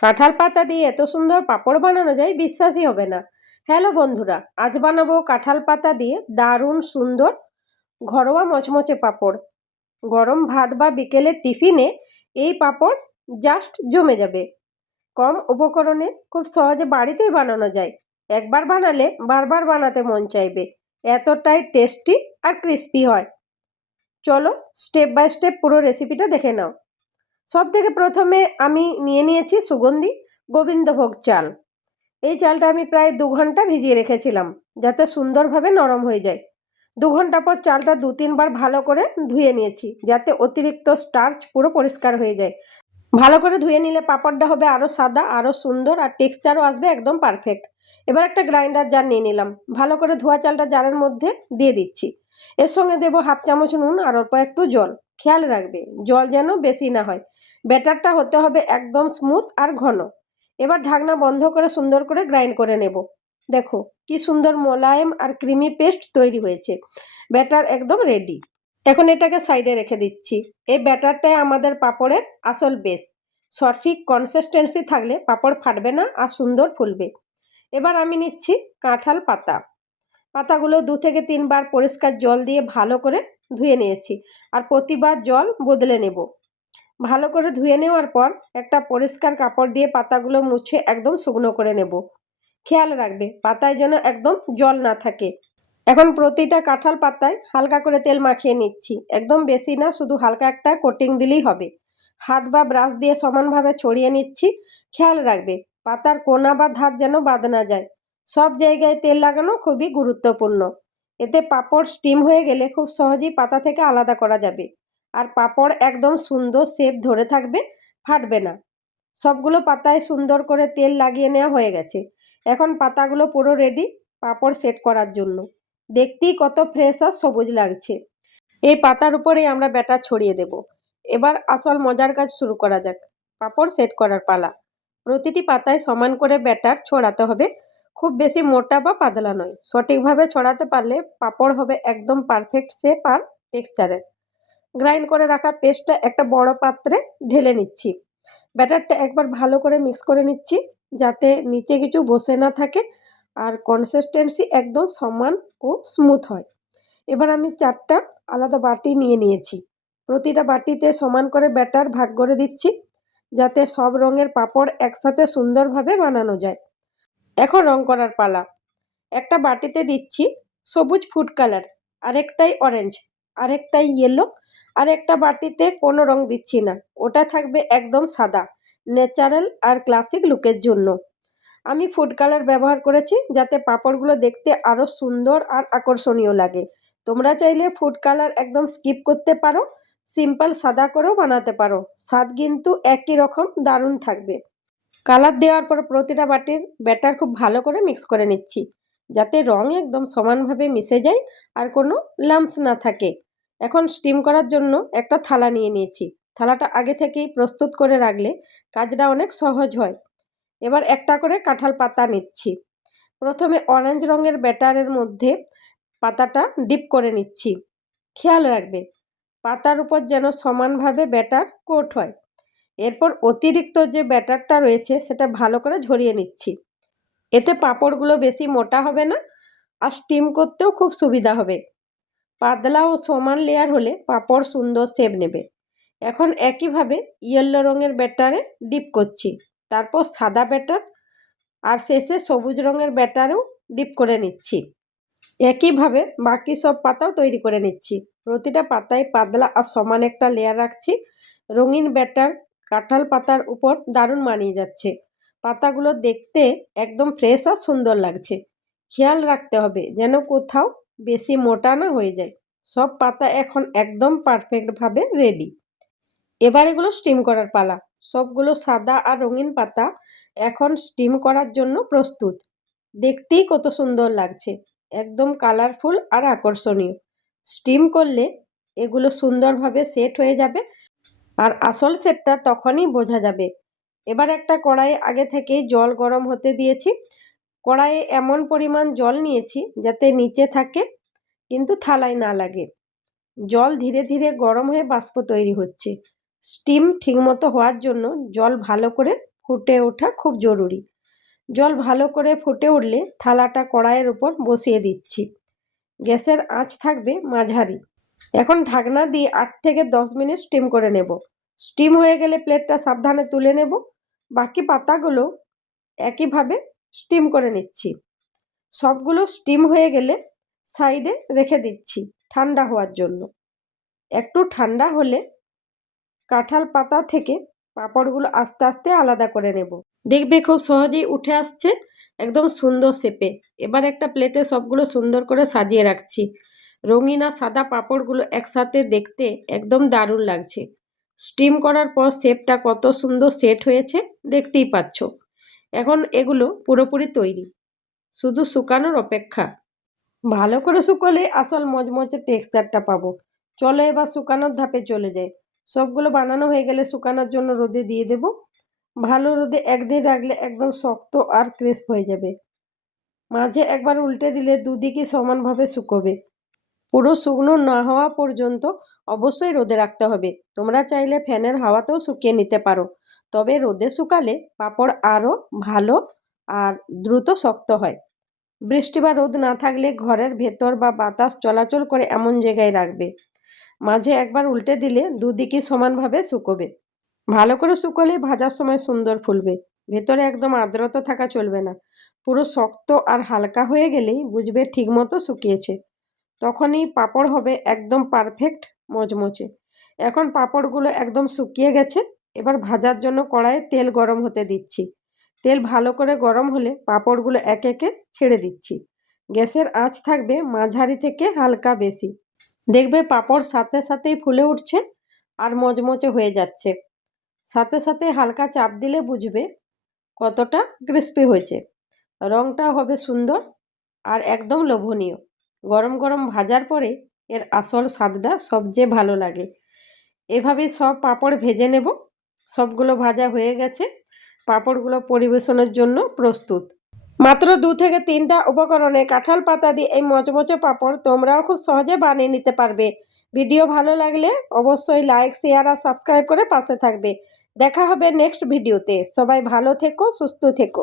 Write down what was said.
কাঁঠাল পাতা দিয়ে এত সুন্দর পাঁপড় বানানো যায় বিশ্বাসই হবে না। হ্যালো বন্ধুরা, আজ বানাবো কাঁঠাল পাতা দিয়ে দারুণ সুন্দর ঘরোয়া মচমচে পাঁপড়। গরম ভাত বা বিকেলের টিফিনে এই পাঁপড় জাস্ট জমে যাবে। কম উপকরণে খুব সহজে বাড়িতেই বানানো যায়। একবার বানালে বারবার বানাতে মন চাইবে, এতটাই টেস্টি আর ক্রিস্পি হয়। চলো স্টেপ বাই স্টেপ পুরো রেসিপিটা দেখে নাও। সব থেকে প্রথমে আমি নিয়ে নিয়েছি সুগন্ধি গোবিন্দভোগ চাল। এই চালটা আমি প্রায় 2 ঘন্টা ভিজিয়ে রেখেছিলাম যাতে সুন্দরভাবে নরম হয়ে যায়। 2 ঘন্টা পর চালটা 2-3 বার ভালো করে ধুয়ে নিয়েছি যাতে অতিরিক্ত স্টার্চ পুরো পরিষ্কার হয়ে যায়। ভালো করে ধুয়ে নিলে পাঁপড়টা হবে আরও সাদা, আরও সুন্দর, আর টেক্সচারও আসবে একদম পারফেক্ট। এবার একটা গ্রাইন্ডার জার নিয়ে নিলাম। ভালো করে ধোয়া চালটা জারের মধ্যে দিয়ে দিচ্ছি। এর সঙ্গে দেবো 1/2 চামচ নুন আর অল্প একটু জল। খেয়াল রাখবে জল যেন বেশি না হয়। ব্যাটারটা হতে হবে একদম স্মুথ আর ঘন। এবার ঢাকনা বন্ধ করে সুন্দর করে গ্রাইন্ড করে নেব। দেখো কি সুন্দর মোলায়েম আর ক্রিমি পেস্ট তৈরি হয়েছে। ব্যাটার একদম রেডি। এখন এটাকে সাইডে রেখে দিচ্ছি। এই ব্যাটারটাই আমাদের পাঁপড়ের আসল বেস। সঠিক কনসিস্টেন্সি থাকলে পাঁপড় ফাটবে না আর সুন্দর ফুলবে। এবার আমি নিচ্ছি কাঁঠাল পাতা। পাতাগুলো 2 থেকে 3 বার পরিষ্কার জল দিয়ে ভালো করে ধুয়ে নিয়েছি, আর প্রতিবার জল বদলে নেব। ভালো করে ধুয়ে নেওয়ার পর একটা পরিষ্কার কাপড় দিয়ে পাতাগুলো মুছে একদম শুকনো করে নেব। খেয়াল রাখবে পাতায় যেন একদম জল না থাকে। এখন প্রতিটা কাঁঠাল পাতায় হালকা করে তেল মাখিয়ে নিচ্ছি, একদম বেশি না, শুধু হালকা একটা কোটিং দিলেই হবে। হাত বা ব্রাশ দিয়ে সমানভাবে ছড়িয়ে নিচ্ছি। খেয়াল রাখবে পাতার কোনা বা ধার যেন বাদ না যায়। সব জায়গায় তেল লাগানো খুবই গুরুত্বপূর্ণ। এতে পাঁপড় স্টিম হয়ে গেলে খুব সহজেই পাতা থেকে আলাদা করা যাবে, আর পাঁপড় একদম সুন্দর শেপ ধরে থাকবে, ফাটবে না। সবগুলো পাতায় সুন্দর করে তেল লাগিয়ে নেওয়া হয়ে গেছে। এখন পাতাগুলো পুরো রেডি পাঁপড় সেট করার জন্য। দেখতেই কত ফ্রেশ আর সবুজ লাগছে। এই পাতার উপরেই আমরা ব্যাটার ছড়িয়ে দেব। এবার আসল মজার কাজ শুরু করা যাক। পাঁপড় সেট করার পালা। প্রতিটি পাতায় সমান করে ব্যাটার ছড়াতে হবে। খুব বেশি মোটা বা পাতলা নয়। সঠিকভাবে ছড়াতে পারলে পাঁপড় হবে একদম পারফেক্ট শেপ আর টেক্সচারের। গ্রাইন্ড করে রাখা পেস্টটা একটা বড় পাত্রে ঢেলে নিচ্ছি। ব্যাটারটা একবার ভালো করে মিক্স করে নিচ্ছি যাতে নিচে কিছু বসে না থাকে আর কনসিস্টেন্সি একদম সমান ও স্মুথ হয়। এবার আমি 4টা আলাদা বাটি নিয়ে নিয়েছি। প্রতিটা বাটিতে সমান করে ব্যাটার ভাগ করে দিচ্ছি যাতে সব রঙের পাঁপড় একসাথে সুন্দরভাবে বানানো যায়। এখন রং করার পালা। একটা বাটিতে দিচ্ছি সবুজ ফুড কালার, আরেকটাই অরেঞ্জ, আরেকটাই ইয়েলো, আর একটা বাটিতে কোনো রং দিচ্ছি না, ওটা থাকবে একদম সাদা, ন্যাচারাল আর ক্লাসিক লুকের জন্য। আমি ফুড কালার ব্যবহার করেছি যাতে পাঁপড়গুলো দেখতে আরও সুন্দর আর আকর্ষণীয় লাগে। তোমরা চাইলে ফুড কালার একদম স্কিপ করতে পারো, সিম্পল সাদা করেও বানাতে পারো, স্বাদ কিন্তু একই রকম দারুণ থাকবে। কালার দেওয়ার পর প্রতিটা বাটির ব্যাটার খুব ভালো করে মিক্স করে নিচ্ছি যাতে রং একদম সমানভাবে মিশে যায় আর কোনো লাম্পস না থাকে। এখন স্টিম করার জন্য একটা থালা নিয়ে নিয়েছি। থালাটা আগে থেকেই প্রস্তুত করে রাখলে কাজটা অনেক সহজ হয়। এবার একটা করে কাঁঠাল পাতা নিচ্ছি। প্রথমে অরেঞ্জ রঙের ব্যাটারের মধ্যে পাতাটা ডিপ করে নিচ্ছি। খেয়াল রাখবে পাতার উপর যেন সমানভাবে ব্যাটার কোট হয়। এরপর অতিরিক্ত যে ব্যাটারটা রয়েছে সেটা ভালো করে ঝরিয়ে নিচ্ছি। এতে পাঁপড়গুলো বেশি মোটা হবে না আর স্টিম করতেও খুব সুবিধা হবে। পাতলা ও সমান লেয়ার হলে পাঁপড় সুন্দর শেপ নেবে। এখন একইভাবে ইয়েলো রঙের ব্যাটারে ডিপ করছি, তারপর সাদা ব্যাটার, আর শেষে সবুজ রঙের ব্যাটারেও ডিপ করে নিচ্ছি। একইভাবে বাকি সব পাতাও তৈরি করে নিচ্ছি। প্রতিটা পাতায় পাতলা আর সমান একটা লেয়ার রাখছি। রঙিন ব্যাটার কাঁঠাল পাতার উপর দারুণ মানিয়ে যাচ্ছে। পাতাগুলো দেখতে একদম ফ্রেশ আর সুন্দর লাগছে। খেয়াল রাখতে হবে যেন কোথাও বেশি মোটা না হয়ে যায়। সব পাতা এখন একদম পারফেক্টভাবে রেডি। এবার এগুলো স্টিম করার পালা। সবগুলো সাদা আর রঙিন পাতা এখন স্টিম করার জন্য প্রস্তুত। দেখতেই কত সুন্দর লাগছে, একদম কালারফুল আর আকর্ষণীয়। স্টিম করলে এগুলো সুন্দরভাবে সেট হয়ে যাবে আর আসল শেপটা তখনই বোঝা যাবে। এবার একটা কড়াইয়ে আগে থেকেই জল গরম হতে দিয়েছি। কড়াইয়ে এমন পরিমাণ জল নিয়েছি যাতে নিচে থাকে কিন্তু থালায় না লাগে। জল ধীরে ধীরে গরম হয়ে বাষ্প তৈরি হচ্ছে। স্টিম ঠিকমতো হওয়ার জন্য জল ভালো করে ফুটে ওঠা খুব জরুরি। জল ভালো করে ফুটে উঠলে থালাটা কড়াইয়ের উপর বসিয়ে দিচ্ছি। গ্যাসের আঁচ থাকবে মাঝারি। এখন ঢাকনা দিয়ে 8 থেকে 10 মিনিট স্টিম করে নেব। স্টিম হয়ে গেলে প্লেটটা সাবধানে তুলে নেব। বাকি পাতাগুলো একইভাবে স্টিম করে নিচ্ছি। সবগুলো স্টিম হয়ে গেলে সাইডে রেখে দিচ্ছি ঠান্ডা হওয়ার জন্য। একটু ঠান্ডা হলে কাঁঠাল পাতা থেকে পাঁপড়গুলো আস্তে আস্তে আলাদা করে নেব। দেখবে খুব সহজেই উঠে আসছে একদম সুন্দর শেপে। এবার একটা প্লেটে সবগুলো সুন্দর করে সাজিয়ে রাখছি। রঙিন আর সাদা পাঁপড়গুলো একসাথে দেখতে একদম দারুণ লাগছে। স্টিম করার পর শেপটা কত সুন্দর সেট হয়েছে দেখতেই পাচ্ছ। এখন এগুলো পুরোপুরি তৈরি, শুধু শুকানোর অপেক্ষা। ভালো করে শুকোলে আসল মচমচে টেক্সচারটা পাবো। চলো এবার শুকানোর ধাপে চলে যাই। সবগুলো বানানো হয়ে গেলে শুকানোর জন্য রোদে দিয়ে দেব। ভালো রোদে একদিন রাখলে একদম শক্ত আর ক্রিস্প হয়ে যাবে। মাঝে একবার উল্টে দিলে দুদিকে সমানভাবে শুকোবে। পুরো শুকনো না হওয়া পর্যন্ত অবশ্যই রোদে রাখতে হবে। তোমরা চাইলে ফ্যানের হাওয়াতেও শুকিয়ে নিতে পারো, তবে রোদে শুকালে পাঁপড় আরও ভালো আর দ্রুত শক্ত হয়। বৃষ্টি বা রোদ না থাকলে ঘরের ভেতর বা বাতাস চলাচল করে এমন জায়গায় রাখবে। মাঝে একবার উল্টে দিলে দুদিকে সমানভাবে শুকোবে। ভালো করে শুকোলে ভাজার সময় সুন্দর ফুলবে। ভেতরে একদম আর্দ্রতা থাকা চলবে না। পুরো শক্ত আর হালকা হয়ে গেলেই বুঝবে ঠিকমতো শুকিয়েছে। তখনই পাঁপড় হবে একদম পারফেক্ট মচমচে। এখন পাঁপড়গুলো একদম শুকিয়ে গেছে। এবার ভাজার জন্য কড়াইয়ে তেল গরম হতে দিচ্ছি। তেল ভালো করে গরম হলে পাঁপড়গুলো একে একে ছেড়ে দিচ্ছি। গ্যাসের আঁচ থাকবে মাঝারি থেকে হালকা বেশি। দেখবে পাঁপড় সাথে সাথেই ফুলে উঠছে আর মচমচে হয়ে যাচ্ছে। সাথে সাথে হালকা চাপ দিলে বুঝবে কতটা ক্রিস্পি হয়েছে। রঙটা হবে সুন্দর আর একদম লোভনীয়। গরম গরম ভাজার পরে এর আসল স্বাদটা সবচেয়ে ভালো লাগে। এভাবেই সব পাঁপড় ভেজে নেব। সবগুলো ভাজা হয়ে গেছে। পাঁপড়গুলো পরিবেশনের জন্য প্রস্তুত। মাত্র 2 থেকে 3টা উপকরণে কাঁঠাল পাতা দিয়ে এই মচমচে পাঁপড় তোমরাও খুব সহজে বানিয়ে নিতে পারবে। ভিডিও ভালো লাগলে অবশ্যই লাইক, শেয়ার আর সাবস্ক্রাইব করে পাশে থাকবে। দেখা হবে নেক্সট ভিডিওতে। সবাই ভালো থেকো, সুস্থ থেকো।